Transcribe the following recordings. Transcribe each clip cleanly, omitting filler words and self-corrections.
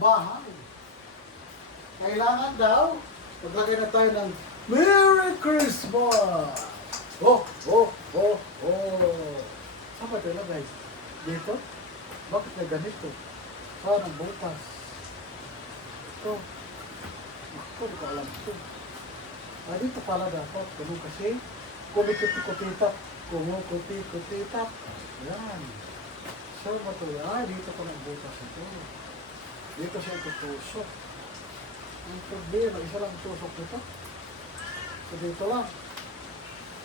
bahay. Kailangan daw, maglagay na tayo ng Merry Christmas! Oh, oh, oh, oh. Saan ba ito ilagay? Dito? Bakit na ganito? Saan ang butas? Ito. Ako, hindi ko alam ito. Dito pala dapat. Ganun kasi. Kumikuti-kutitap. Kumukuti-kutitap. Yan. So, ba ito? Dito ko ng butas ito. Dito siya itutusok. Ang problema, isa lang tusok nito. So, dito lang.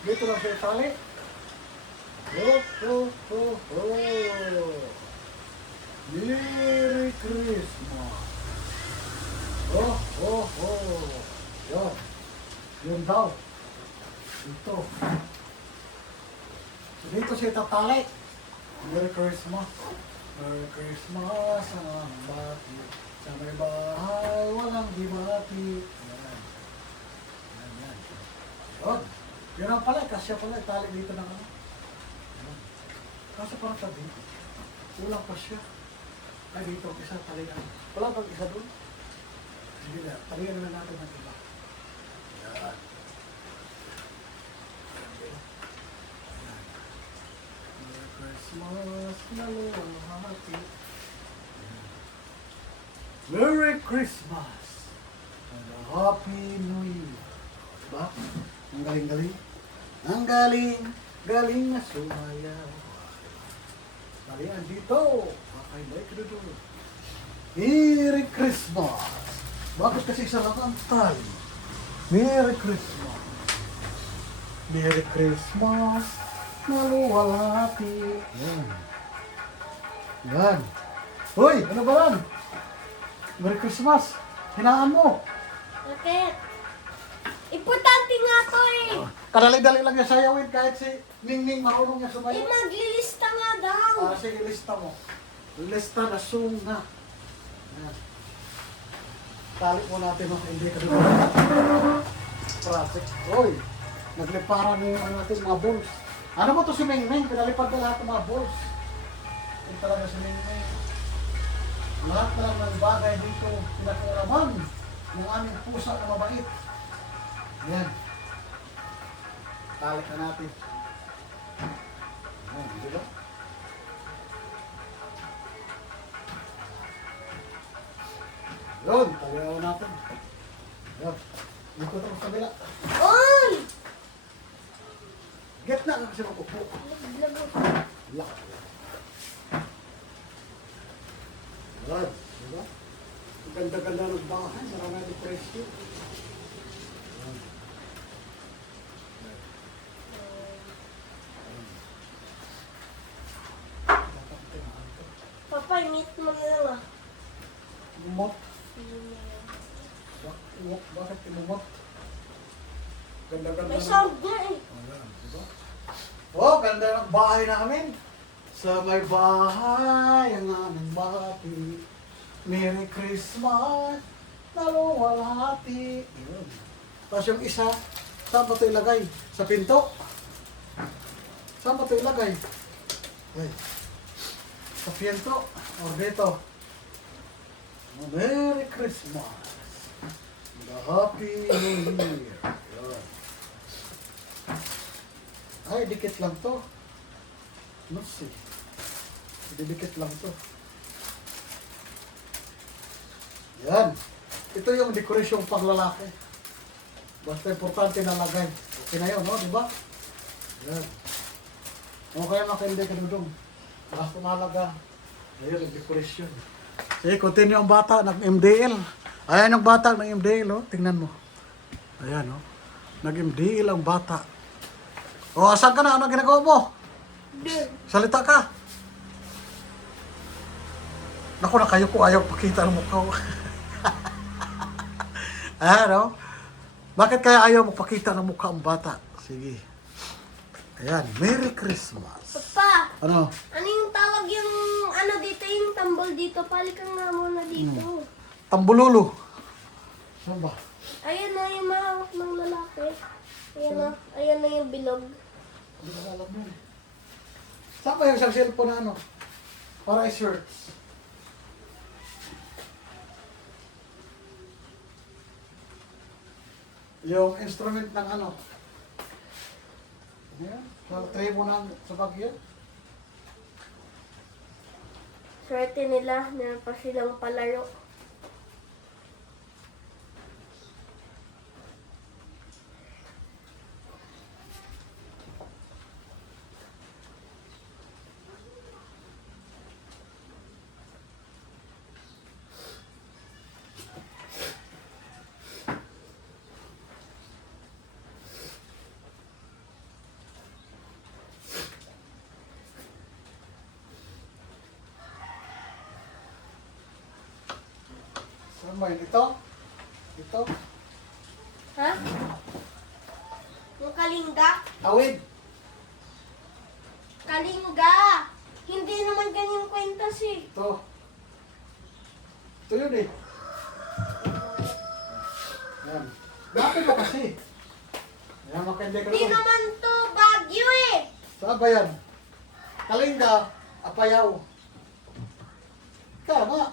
Dito lang siya itali. Oh, oh, oh, oh. Merry Christmas. Oh, oh, oh. Yun. Yun daw. Dito. So, dito siya itatali. Merry Christmas. Merry Christmas ang bati. Sa may bahay, walang dibati. Yan. Yan, yan. Yun. Yun ang pala. Kasya pala. Itali dito ng ano. Yan. Kasya parang tabi. Kulang pa siya. Ay, dito ang isa. Talihan. Wala bang isa doon? Hindi na. Talihan na natin ang iba. Yan. Merry Christmas. Naluwalhati. Merry Christmas and a Happy New Year. Diba? Ang galing-galing. Ang galing na sumayaw. Balian dito. Okay, balik ka dito. Merry Christmas. Bakit kasi isa lang ang time? Merry Christmas. Merry Christmas. Maluwalhati. Yan. Yan. Hoy, ano ba yan? Merry Christmas! Hinaan mo! Bakit? Importante nga to eh! Kadali-dali lang niya sayawin kahit si Ningning marunong niya sumayaw. Maglilista nga daw! Sige, lista mo. Lista na sung na. Ayan. Tali mo natin mga hindi ka dito. Project. Oy! Naglipara mo yung natin mga balls. Ano ba ito si Mingming? Pinalipad na lahat ng mga balls. Yung talaga si Mingming. Lahat na lang ng bagay dito pinakalaman ng aming pusa na mabait. Yan. Talik na natin. Ayan, di ba? Yun, talihaw natin. Yan. Dito ito sa kabila. Oy! Get na kasi mag-upo. Lak. Yan, di ba? Ang ganda-ganda ng bahay. Marami natin presyo. Yan. Papa, meet mo na lang ah. Lumot. Bakit lumot? Ganda-ganda May ng- sound nga eh. Ayan, diba? Oh, ganda ng bahay namin. Sa may bahay, ang aming bati. Merry Christmas, naluwalhati. Yun. Tapos yung isa, saan ba ito ilagay? Sa pinto? Saan ba ito ilagay? Ay. Sa pinto? O dito? Merry Christmas. The Happy New Year. Yun. Ay, dikit lang to. Let's see. Didikit lang to. Yan. Ito yung dekorasyong panglalaki. Basta importante na lagay. Okay na yun, no? Diba? Yan. Okay mga kainday kanudong. Basta mahalaga. Ayun, yung dekorasyon. Sige, continue ang bata ng MDL. Ayan yung bata ng MDL, oh. Tingnan mo. Ayan, oh. Nag-MDL ang bata. O, asan ka na? Ano ginagawa mo? Salita ka. Naku, na kayo ko ayaw pakita ng mukha ko. Ayan, oh. Bakit kaya ayaw magpakita ng mukha ang bata? Sige. Ayan, Merry Christmas. Papa, Ano? ano yung tawag yung ano dito, yung tambol dito? Palikan nga muna dito. Tambululu. Saan ba? Ayan na yung mahawak ng lalaki. Ayan na yung bilog. Hindi ko alam yun. Saan ba yung isang cellphone na ano? Para i-shirts. Yung instrument ng ano. Ayan. Try mo na sa bagyo. Swerte nila, meron pa silang palaro. Saan ba yun? Ito? Ito? Ha? Yung kalinga? Awid! Kalinga! Hindi naman ganyan kwenta si. Ito. Ito yun eh. Ayan. Bakit ba kasi? Ayan, makindi ka Hindi doon. naman to Baguio eh. Saan ba yan? Kalinga, Apayaw. Kaya nga,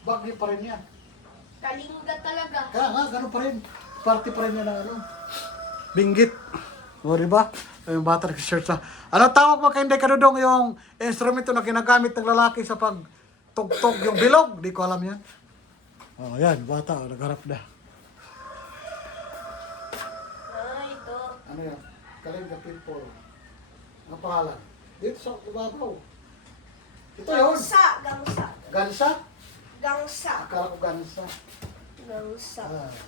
Bagyo pa rin yan. Kalinga talaga. Kaya nga, ganun pa rin. Party pa rin yan ng ano. Binggit. O, diba? Yung bata nag-search na. Ano tawag mo kay Inday Kadudong yung instrumento na ginagamit ng lalaki sa pagtugtog yung bilog? Di ko alam yan. O, yan. Bata, nagharap na. Ito. Ano yan? Kalinga people. Ang pangalan? Dito sa Babaw. Ito yun. Gangsa. Gangsa. Gansa? Gangsa. Akala ko gansa. Gangsa.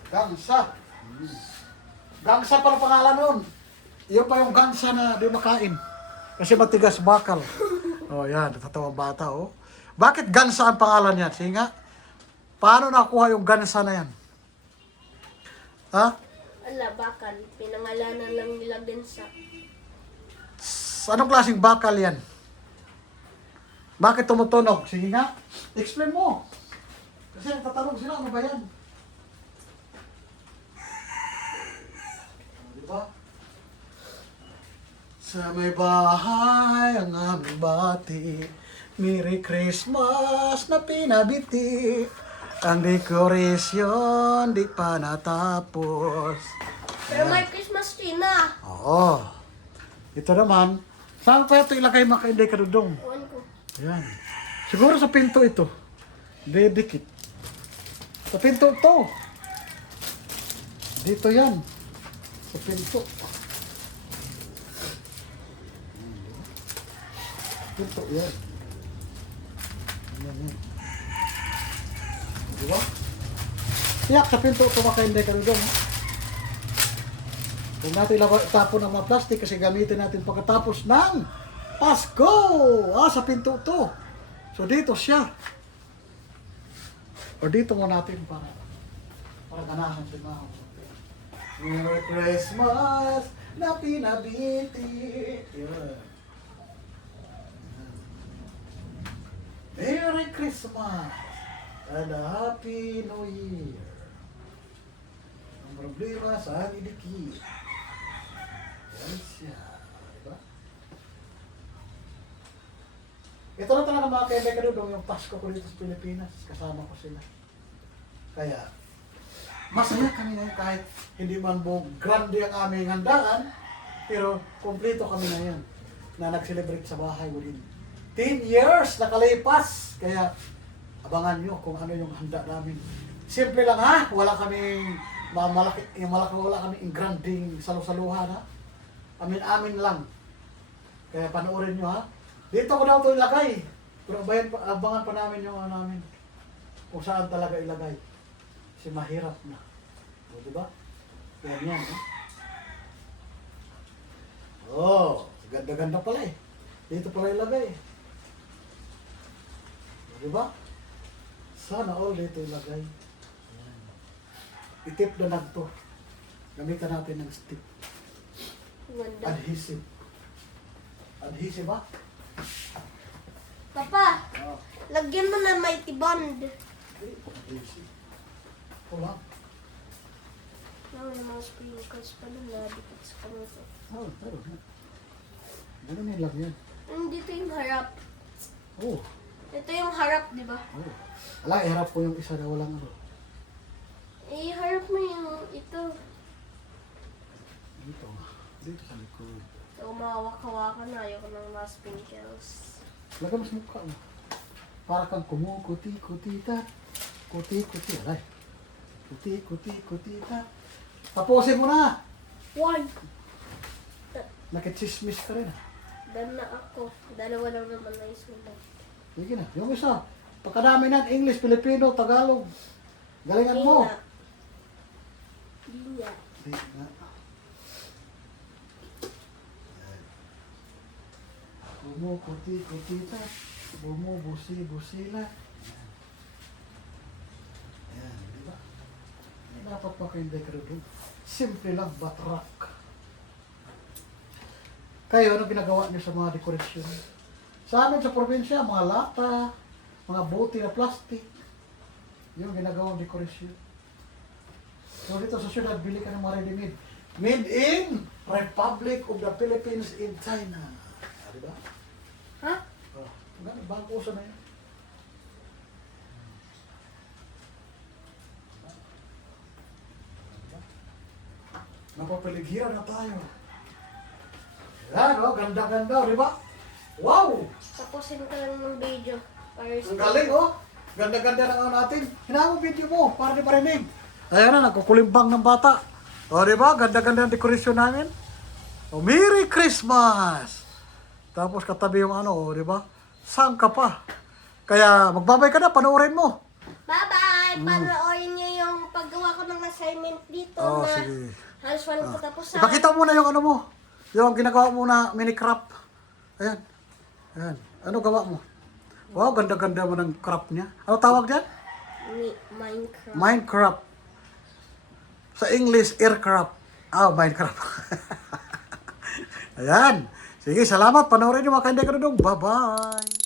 Gangsa. Gangsa pala pangalan nun. Iyon pa yung gangsa na di makain. Kasi matigas bakal. Oh, yan. Natatawang bata, oh. Bakit gansa ang pangalan niya? Sige nga. Paano nakuha yung gansa na yan? Ha? Ala, bakal. Pinangalanan lang nila Gansa. Anong klaseng bakal yan? Bakit tumutunog? Sige nga. Explain mo. Kasi nagtatanong sila, ano ba yan? Diba? Sa may bahay ang aming bati, Merry Christmas na pinabiti, ang dekorasyon di pa natapos. Pero may Christmas tree na. Oo. Ito naman, saan pa ito ilagay mga Inday Kadudong? Ewan ko. Ayan. Siguro sa pinto ito. Dedikit. Sa pinto ito. Dito yan. Sa pinto. Pinto yan. Ayan, yan. Diba? Tiyak sa pinto ito makainday ka doon. Huwag natin itapon ang mga plastic kasi gamitin natin pagkatapos ng Pasko! Sa pinto ito. So dito siya. O dito mo natin para ganahan si Mao. Merry Christmas na pinabiti. Yan. Merry Christmas and Happy New Year. Ang problema sa idikit. Yan siya. Diba? Ito na talaga mga kaibigan Kadudong yung Pasko ko dito sa Pilipinas. Kasama ko sila. Kaya, masaya kami ngayon kahit hindi man po grande ang aming handaan, pero kompleto kami ngayon na nag-celebrate sa bahay within 10 years nakalipas. Kaya, abangan nyo kung ano yung handa namin. Simple lang ha, wala kaming malaki, wala kaming granding salu-saluhan ha. Amin-amin lang. Kaya panoorin nyo ha. Dito ko daw ito ilagay. Pero abangan pa namin yung ano namin. Kung saan talaga ilagay. Kasi mahirap na. O, diba? Yan yan. Ha? Oh, ganda-ganda pala eh. Dito pala ilagay. O, diba? Sana all dito ilagay. Yan. Itip na lang to. Gamitan natin ng stick. Ganda. Adhesive. Adhesive ba? Papa, Oh. lagyan mo na mighty bond. Adhesive. Wala. May mga sprinkles pa nun na dikit sa kanito. Oh, pero ganun lang yan. Dito yung harap. Oh. Ito yung harap, di ba? Oh. Ala, iharap ko yung isa na walang ano. Harap mo yung ito. Dito. Dito sa likod. So, umawak-hawakan na. Ayoko ng mas pinkles. Lagay mo sa mukha mo. Para kang kumukuti-kutita. Kuti-kuti. Alay. Kuti-kuti-kutita. Tapusin mo na! One. Nakitsismis ka rin. Dan na ako. Dalawa lang naman na isulat. Sige na. Yung isa. Pagkadami na. English, Filipino, Tagalog. Galingan mo. Di nga. Di na. Kumukuti-kutita. Bumubusi-busila. Ayan, di ba? Dapat pa kayong decorative. Simple lang, batrak. Kayo, ano ginagawa niyo sa mga dekorasyon? Sa amin sa probinsya, mga lata, mga bote na plastic. Yung ginagawang dekorasyon. So dito sa syudad, bili ka ng mga ready-made. Made in Republic of the Philippines in China. Ah, di ba? Ha? Oh, ganun, bagong uso na yun. Napapaligiran na tayo. Yan, oh, ganda-ganda, di ba? Wow! Tapusin ka lang ng video. Para Ang galing, oh! Ganda-ganda ng ano natin. Hinahang video mo, para di marinig. Ayan na, nagkukulimbang ng bata. O, di ba? Ganda-ganda ng dekorasyon namin. O, Merry Christmas! Tapos katabi yung ano, oh, di ba? Saan ka pa? Kaya magbabay ka na, panoorin mo. Bye-bye! Panoorin niyo yung paggawa ko ng assignment dito Oh, na sige. halos walang katapusan. Ipakita mo na yung ano mo. Yung ginagawa mo na mini crop. Ayan. Ayan. Ano gawa mo? Wow, ganda-ganda mo ng crop niya. Ano tawag diyan? Minecraft. Minecraft. Sa English, aircraft. Ah, Minecraft. Ayan. Sige, salamat. Panoorin niyo mga kainday ka. Bye-bye.